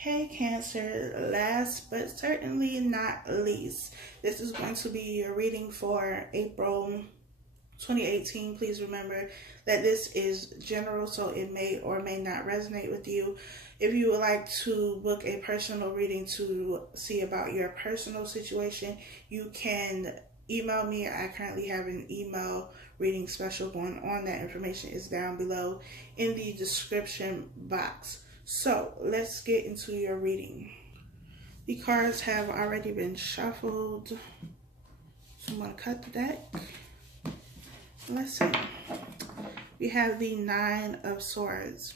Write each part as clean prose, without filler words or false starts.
Hey Cancer, last but certainly not least, this is going to be your reading for April 2018. Please remember that this is general, so it may or may not resonate with you. If you would like to book a personal reading to see about your personal situation, you can email me. I currently have an email reading special going on. That information is down below in the description box. So let's get into your reading. The cards have already been shuffled, so I'm going to cut the deck. Let's see. We have the Nine of Swords.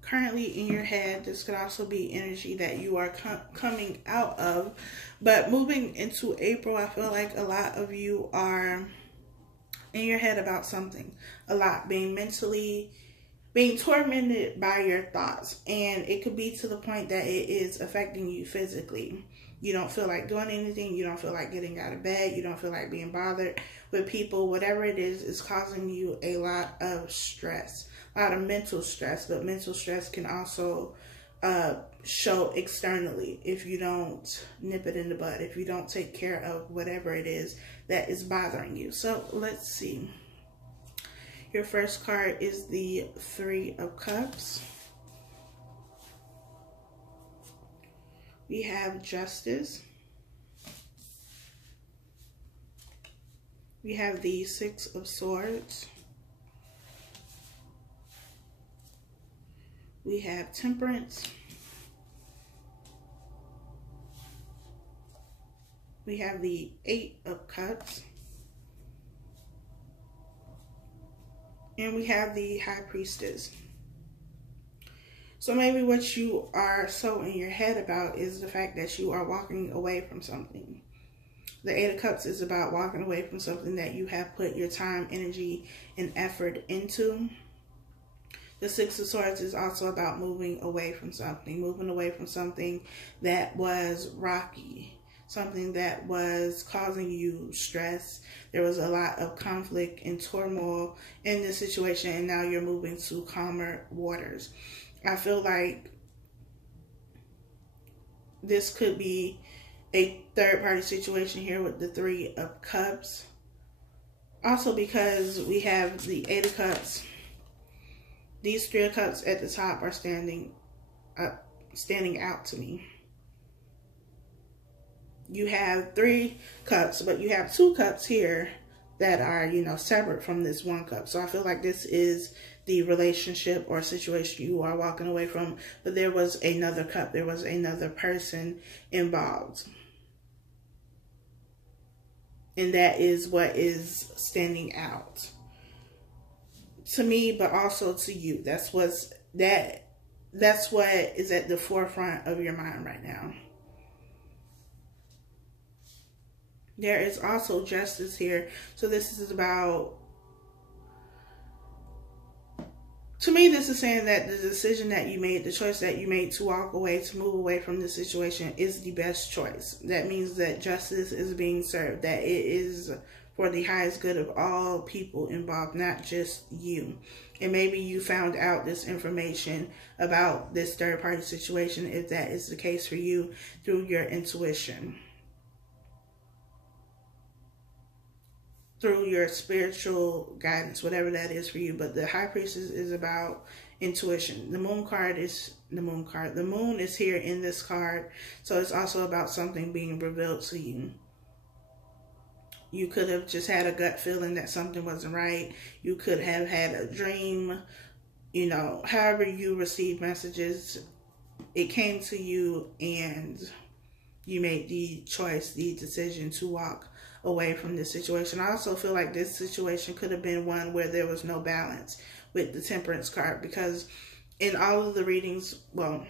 Currently in your head, this could also be energy that you are coming out of. But moving into April, I feel like a lot of you are in your head about something. A lot, being tormented by your thoughts. And it could be to the point that it is affecting you physically. You don't feel like doing anything. You don't feel like getting out of bed. You don't feel like being bothered with people. Whatever it is causing you a lot of stress. A lot of mental stress. But mental stress can also show externally if you don't nip it in the bud. If you don't take care of whatever it is that is bothering you. So let's see. Your first card is the Three of Cups. We have Justice. We have the Six of Swords. We have Temperance. We have the Eight of Cups. And we have the High Priestess. So maybe what you are so in your head about is the fact that you are walking away from something. The Eight of Cups is about walking away from something that you have put your time, energy, and effort into. The Six of Swords is also about moving away from something. Moving away from something that was rocky. Something that was causing you stress. There was a lot of conflict and turmoil in this situation, and now you're moving to calmer waters. I feel like this could be a third-party situation here with the Three of Cups. Also because we have the Eight of Cups. These Three of Cups at the top are standing out to me. You have 3 cups, but you have 2 cups here that are, separate from this 1 cup. So I feel like this is the relationship or situation you are walking away from. But there was another cup. There was another person involved. And that is what is standing out to me, but also to you. That's what is at the forefront of your mind right now. There is also Justice here. So this is about, to me, this is saying that the decision that you made, the choice that you made to walk away, to move away from the situation is the best choice. That means that justice is being served, that it is for the highest good of all people involved, not just you. And maybe you found out this information about this third-party situation, if that is the case for you, through your intuition. Through your spiritual guidance, whatever that is for you. But the High Priestess is about intuition. The Moon card is the Moon card. The Moon is here in this card. So it's also about something being revealed to you. You could have just had a gut feeling that something wasn't right. You could have had a dream. However you receive messages, it came to you and you made the choice, the decision to walk away from this situation. I also feel like this situation could have been one where there was no balance with the Temperance card, because in all of the readings, well,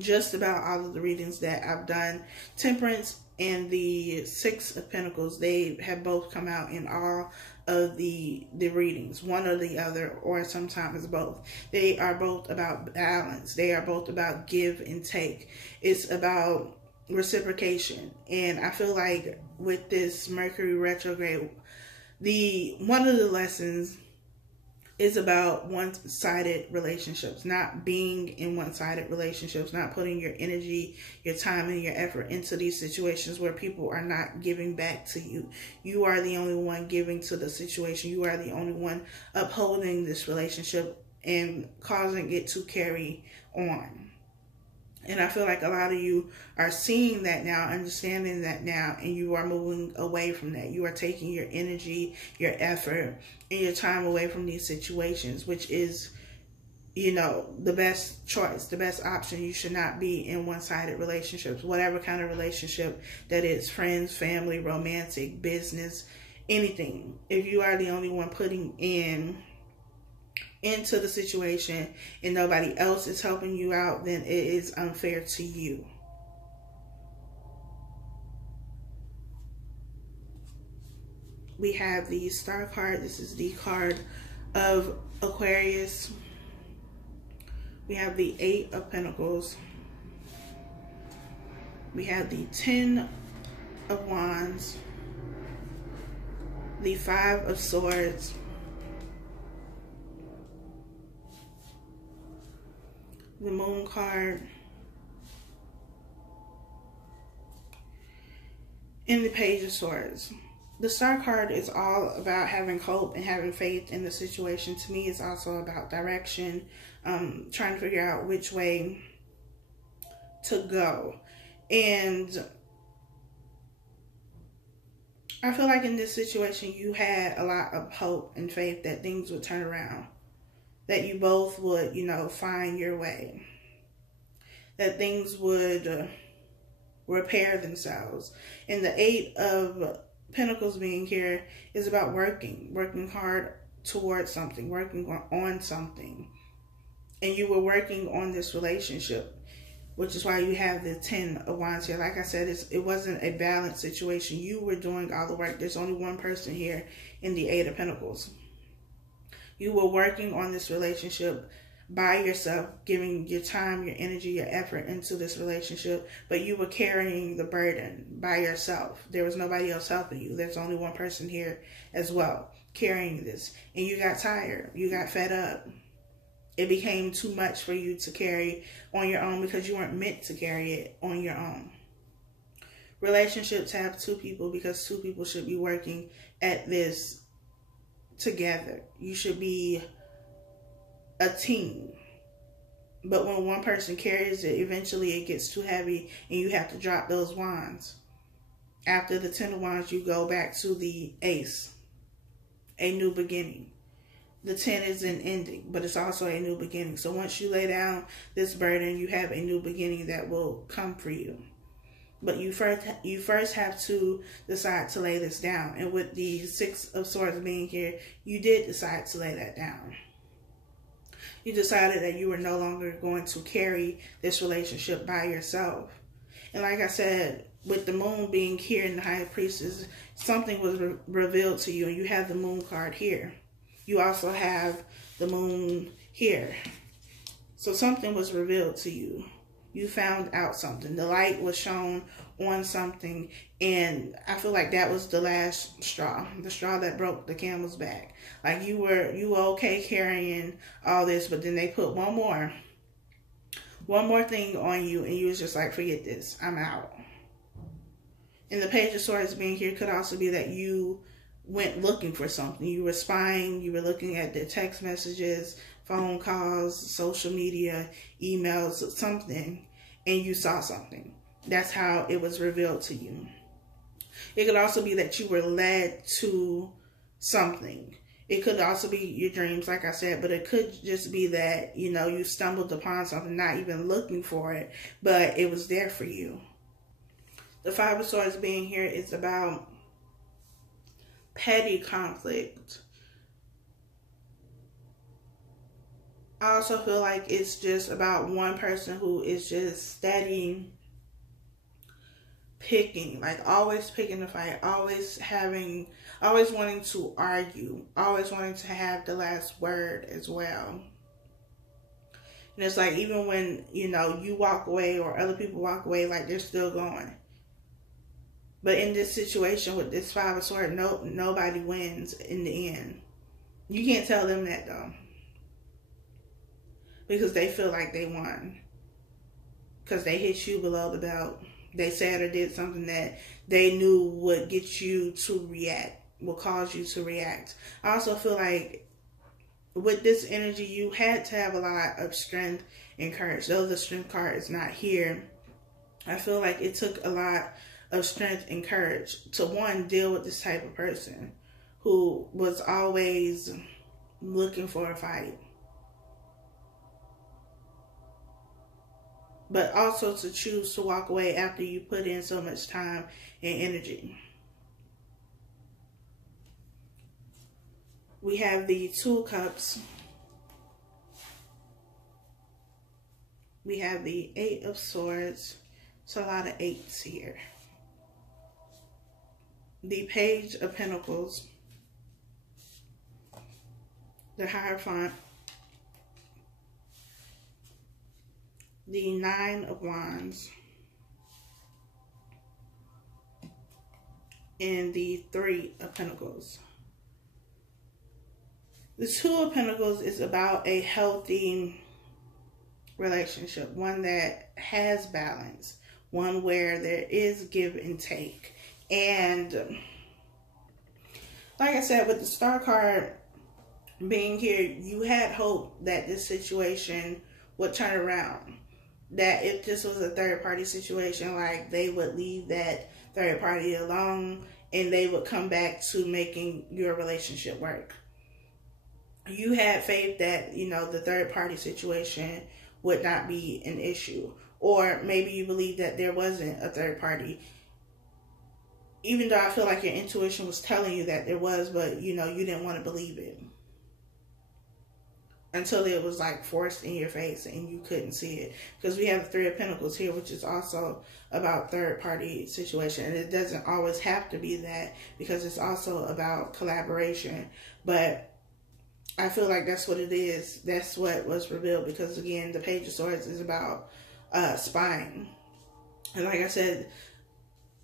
just about all of the readings that I've done, Temperance and the Six of Pentacles, they have both come out in all of the readings, one or the other, or sometimes both. They are both about balance. They are both about give and take. It's about reciprocation. And I feel like with this Mercury retrograde, one of the lessons is about one-sided relationships, not being in one-sided relationships, not putting your energy, your time, and your effort into these situations where people are not giving back to you. You are the only one giving to the situation. You are the only one upholding this relationship and causing it to carry on. And I feel like a lot of you are seeing that now, understanding that now, and you are moving away from that. You are taking your energy, your effort, and your time away from these situations, which is, you know, the best choice, the best option. You should not be in one-sided relationships, whatever kind of relationship that is, friends, family, romantic, business, anything. If you are the only one putting into the situation and nobody else is helping you out, then it is unfair to you. We have the Star card. This is the card of Aquarius. We have the 8 of Pentacles. We have the 10 of Wands. The 5 of Swords. The Moon card, and the Page of Swords. The Star card is all about having hope and having faith in the situation. To me, it's also about direction, trying to figure out which way to go. And I feel like in this situation, you had a lot of hope and faith that things would turn around. That you both would, you know, find your way. That things would repair themselves. And the 8 of Pentacles being here is about working hard towards something, working on something. And you were working on this relationship, which is why you have the 10 of Wands here. Like I said, it wasn't a balanced situation. You were doing all the work. There's only one person here in the 8 of Pentacles. You were working on this relationship by yourself, giving your time, your energy, your effort into this relationship, but you were carrying the burden by yourself. There was nobody else helping you. There's only one person here as well carrying this. And you got tired. You got fed up. It became too much for you to carry on your own because you weren't meant to carry it on your own. Relationships have 2 people because 2 people should be working at this together. You should be a team. But when one person carries it, eventually it gets too heavy and you have to drop those wands. After the 10 of Wands, you go back to the Ace. A new beginning. The 10 is an ending, but it's also a new beginning. So once you lay down this burden, you have a new beginning that will come for you. But you first have to decide to lay this down. And with the 6 of Swords being here, you did decide to lay that down. You decided that you were no longer going to carry this relationship by yourself. And like I said, with the Moon being here in the High Priestess, something was revealed to you. And you have the Moon card here. You also have the Moon here. So something was revealed to you. You found out something. The light was shown on something. And I feel like that was the last straw. The straw that broke the camel's back. Like you were okay carrying all this, but then they put one more thing on you, and you was just like, forget this. I'm out. And the Page of Swords being here could also be that you went looking for something. You were spying. You were looking at their text messages, phone calls, social media, emails, something, and you saw something. That's how it was revealed to you. It could also be that you were led to something. It could also be your dreams, like I said, but it could just be that, you know, you stumbled upon something, not even looking for it, but it was there for you. The 5 of Swords being here is about petty conflict. I also feel like it's just about one person who is just steady picking, like always picking the fight, always wanting to argue, always wanting to have the last word as well. And it's like, even when, you know, you walk away or other people walk away, like they're still going. But in this situation with this 5 of Swords, nobody wins in the end. You can't tell them that though, because they feel like they won. Because they hit you below the belt. They said or did something that they knew would get you to react, will cause you to react. I also feel like with this energy, you had to have a lot of strength and courage. Though the strength card is not here, I feel like it took a lot of strength and courage to, one, deal with this type of person who was always looking for a fight. But also to choose to walk away after you put in so much time and energy. We have the Two of Cups. We have the Eight of Swords. It's a lot of eights here. The Page of Pentacles. The Hierophant. The Nine of Wands. And the Three of Pentacles. The Two of Pentacles is about a healthy relationship. One that has balance. One where there is give and take. And like I said, with the Star card being here, you had hope that this situation would turn around. That if this was a third party situation, like they would leave that third party alone and they would come back to making your relationship work. You had faith that, you know, the third party situation would not be an issue. Or maybe you believe that there wasn't a third party. Even though I feel like your intuition was telling you that there was, but, you know, you didn't want to believe it. Until it was like forced in your face and you couldn't see it. Because we have the Three of Pentacles here, which is also about third party situation. And it doesn't always have to be that, because it's also about collaboration. But I feel like that's what it is. That's what was revealed. Because again, the Page of Swords is about spying. And like I said,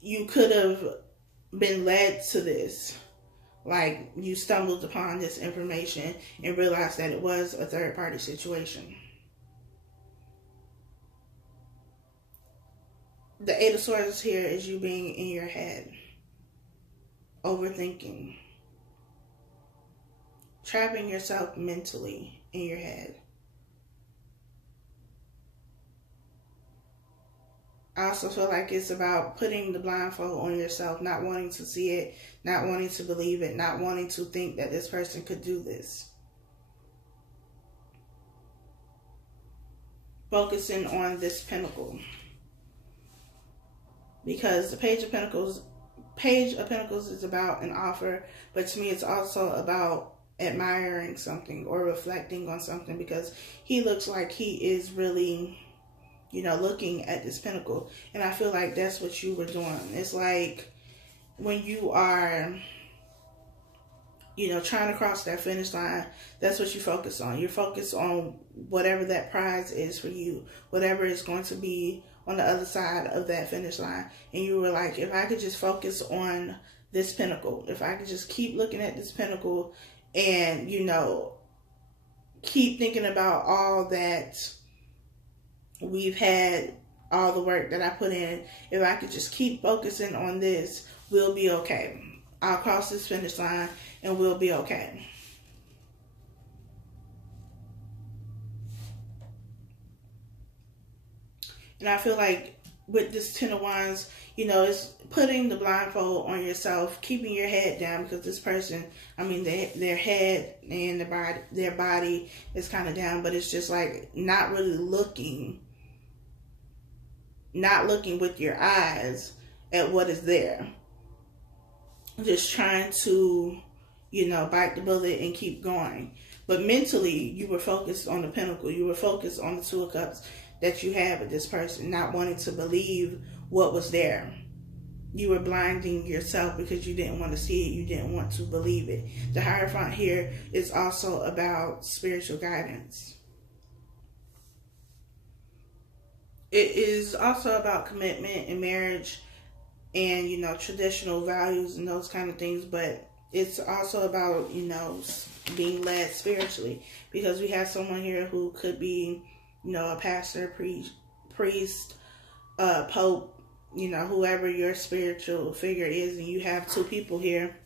you could have been led to this. Like, you stumbled upon this information and realized that it was a third-party situation. The Eight of Swords here is you being in your head. Overthinking. Trapping yourself mentally in your head. I also feel like it's about putting the blindfold on yourself, not wanting to see it, not wanting to believe it, not wanting to think that this person could do this. Focusing on this pentacle. Because the Page of Pentacles is about an offer, but to me it's also about admiring something or reflecting on something, because he looks like he is really, you know, looking at this pentacle. And I feel like that's what you were doing. It's like when you are, you know, trying to cross that finish line, that's what you focus on. You're focused on whatever that prize is for you, whatever is going to be on the other side of that finish line. And you were like, if I could just focus on this pentacle, if I could just keep looking at this pentacle and, you know, keep thinking about all that we've had, all the work that I put in, if I could just keep focusing on this, we'll be okay. I'll cross this finish line and we'll be okay. And I feel like with this Ten of Wands, you know, it's putting the blindfold on yourself, keeping your head down, because this person, I mean, their head and their body is kind of down, but it's just like not really looking with your eyes at what is there. Just trying to, you know, bite the bullet and keep going. But mentally, you were focused on the pentacle. You were focused on the Two of Cups that you had with this person, not wanting to believe what was there. You were blinding yourself because you didn't want to see it. You didn't want to believe it. The Hierophant here is also about spiritual guidance. It is also about commitment and marriage and, you know, traditional values and those kind of things. But it's also about, you know, being led spiritually, because we have someone here who could be, you know, a pastor, priest, pope, you know, whoever your spiritual figure is, and you have two people here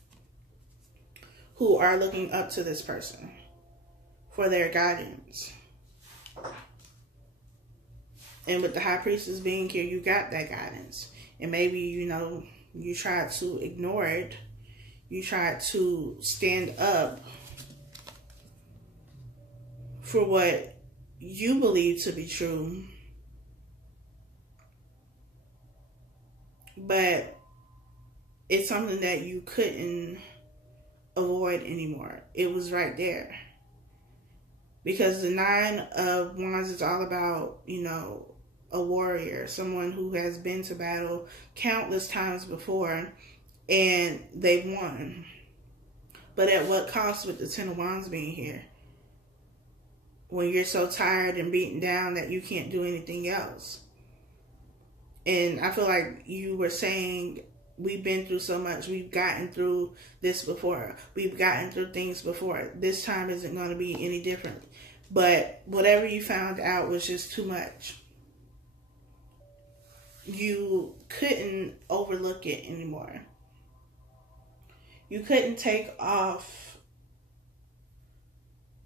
who are looking up to this person for their guidance. And with the High Priestess being here, you got that guidance. And maybe, you know, you tried to ignore it. You tried to stand up for what you believe to be true. But it's something that you couldn't avoid anymore. It was right there. Because the Nine of Wands is all about, you know, a warrior, someone who has been to battle countless times before and they've won. But at what cost with the Ten of Wands being here? When you're so tired and beaten down that you can't do anything else. And I feel like you were saying, we've been through so much. We've gotten through this before. We've gotten through things before. This time isn't going to be any different. But whatever you found out was just too much. You couldn't overlook it anymore. You couldn't take off,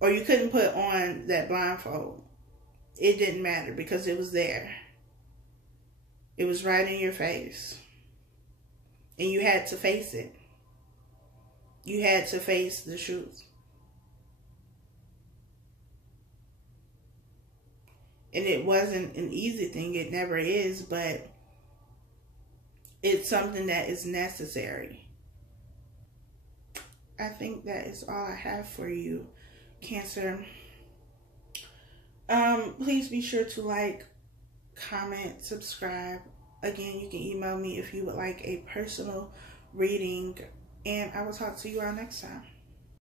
or you couldn't put on that blindfold. It didn't matter because it was there. It was right in your face. And you had to face it. You had to face the truth. And it wasn't an easy thing. It never is, but it's something that is necessary. I think that is all I have for you, Cancer. Please be sure to like, comment, subscribe. Again, you can email me if you would like a personal reading. And I will talk to you all next time.